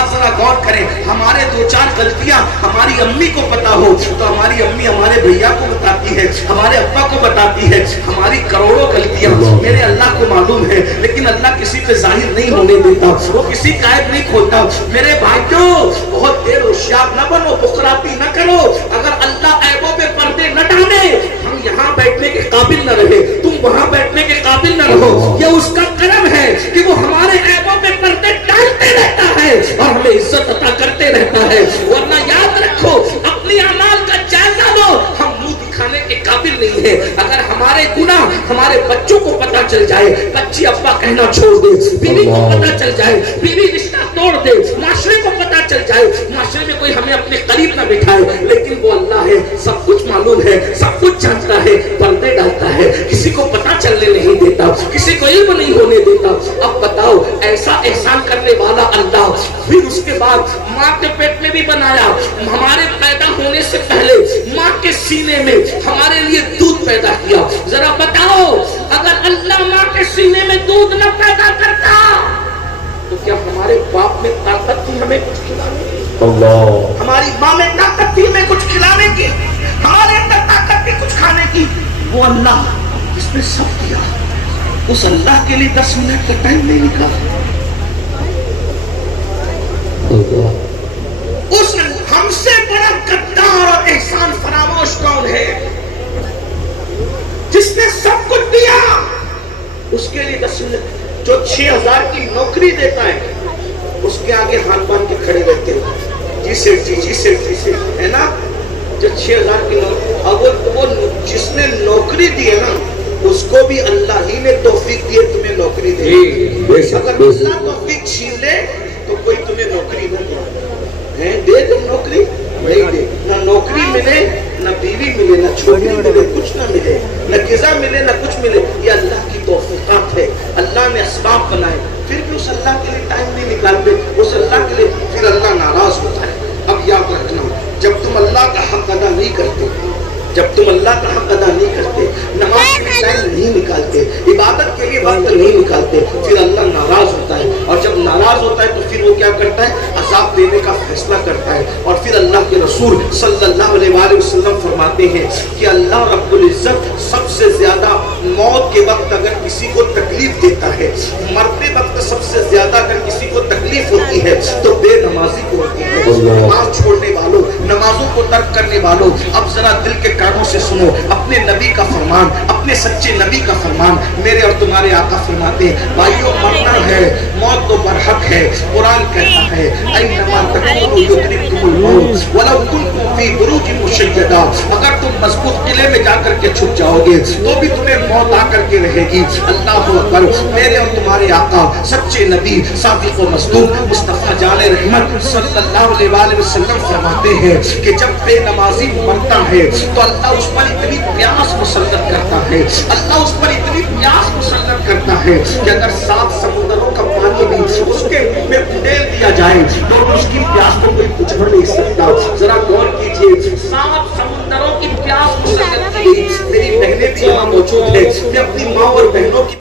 آج ذرا غور کریں, ہمارے دو چار غلطیاں ہماری امی کو پتا ہو تو ہماری امی ہمارے بھیا کو بتاتی ہے, ہمارے ابا کو بتاتی ہے. ہماری کروڑوں غلطیاں میرے اللہ کو معلوم ہے, لیکن اللہ کسی پہ ظاہر نہیں ہونے دیتا, وہ کسی کا عیب نہیں کھولتا. میرے بھائیوں, بہت دیر ہوشیار نہ بنو, بخراتی نہ کرو. اگر اللہ عیبوں پہ پردے نہ ڈالے, ہم یہاں بیٹھنے کے قابل نہ رہے, تم وہاں بیٹھنے کے قابل نہ رہو. یہ اس کا کرم ہے کہ وہ ہمارے عیبوں پہ پردے ڈالتے رہتا ہے اور ہمیں عزت عطا کرتے رہتا ہے. ورنہ یاد رکھو, اپنی اعمال کا جائزہ لو, ہم منہ دکھانے کے قابل نہیں ہے. اگر ہمارے گناہ ہمارے بچوں کو پتا چل جائے, بچی ابا کہنا چھوڑ دے, بیوی کو پتا چل جائے, بیوی رشتہ توڑ دے, معاشرے کو پتا چل جائے, معاشرے میں کوئی ہمیں اپنے قریب نہ بٹھائے, لیکن وہ اللہ ہے, سب کچھ معلوم ہے, سب کچھ جانتا ہے, پردے ڈالتا ہے, کسی کو پتا چلنے نہیں دیتا, کسی کو علم نہیں ہونے دیتا. اب بتاؤ, ایسا احسان کرنے والا اللہ, پھر اس کے بعد ماں کے پیٹ میں بھی بنایا, ہمارے پیدا ہونے سے پہلے ماں کے سینے میں ہمارے لیے دودھ پیدا کیا. ذرا بتاؤ, اگر اللہ ماں کے سینے میں دودھ نہ پیدا کرتا تو کیا ہمارے باپ میں طاقت تھی ہمیں کچھ کھلانے کی؟ ہماری ماں میں طاقت تھی ہمیں کچھ کھلانے کی, ہمارے اندر طاقت تھی کچھ کھانے کی. وہ اللہ جس نے سب کیا, اس اللہ کے لیے 10 منٹ کا ٹائم نہیں نکالا. اس ہم سے بڑا غدار اور احسان فراموش کون ہے؟ جس نے سب کچھ دیا, اس کے لیے 10 منٹ. جو 6000 کی نوکری دیتا ہے, اس کے آگے ہاتھ باندھ کے کھڑے رہتے ہیں, جی سیٹ جی, جی سیٹ جی سیٹ, ہے نا. جو 6000 کی نوکری, اب وہ جس نے نوکری دی ہے نا, اس کو بھی اللہ ہی نے توفیق دی ہے تمہیں نوکری دے. اگر اللہ توفیق چھین لے تو کوئی تمہیں نوکری نہ دے. دے تم نوکری نہیں دے, نہ نوکری ملے, نہ بیوی ملے, نہ چھوکری ملے, کچھ نہ ملے, نہ غذا ملے, نہ کچھ ملے. یہ اللہ کی توفیقات ہے, اللہ نے اسباب بنائے, پھر بھی اس اللہ کے لیے ٹائم نہیں نکالتے, اس اللہ کے لیے پھر اللہ ناراض ہوتا ہے. اب یاد رکھنا, جب تم اللہ کا حق ادا نہیں کرتے, جب تم اللہ کا حق ادا نہیں کرتے, نماز کے لیے ٹائم نہیں نکالتے, عبادت کے لیے وقت نہیں نکالتے, پھر اللہ ناراض ہوتا ہے. اور جب ناراض ہوتا ہے تو پھر وہ کیا کرتا ہے؟ عذاب دینے کا فیصلہ کرتا ہے. اور پھر اللہ کے رسول صلی اللہ علیہ وآلہ وسلم فرماتے ہیں کہ اللہ رب العزت سب سے زیادہ موت کے وقت اگر کسی کو تکلیف دیتا ہے, مرتے وقت سب سے زیادہ اگر کسی کو تکلیف ہوتی ہے تو بے نمازی کو ہوتی ہے, نماز چھوڑنے والوں, نمازوں کو ترک کرنے والوں. اب ذرا دل کے کانوں سے سنو اپنے نبی کا فرمان, اپنے سچے نبی کا فرمان. میرے اور تمہارے آقا فرماتے ہیں, بھائیو مرنا ہے, موت تو برحق ہے. قرآن کہتا ہے, اینما تکونوا یدرککم الموت ولو کنتم فی بروج مشیدہ, اگر تم مضبوط قلعے میں جا کر کے چھپ جاؤ گے تو بھی تمہیں موت آ کر کے رہے گی. اللہ اکبر. میرے اور تمہارے آقا سچے نبی صادق و مصدوق مصطفیٰ جان رحمت صلی اللہ علیہ وآلہ وسلم فرماتے ہیں کہ جب بے نمازی مرتا ہے تو اللہ اس پر اتنی پیاس مسلط کرتا ہے, اللہ اس پر اتنی پیاس مسلط کرتا ہے کہ اگر 7 سمندروں کا پانی بھی اس کے منہ میں ڈال دیا جائے تو اس کی پیاس کو کوئی بجھا نہیں سکتا. ذرا غور کیجئے, 7 سمندروں کی پیاس مسلط کی. میری بہنیں بھی یہاں موجود ہیں, میں اپنی ماں اور بہنوں کی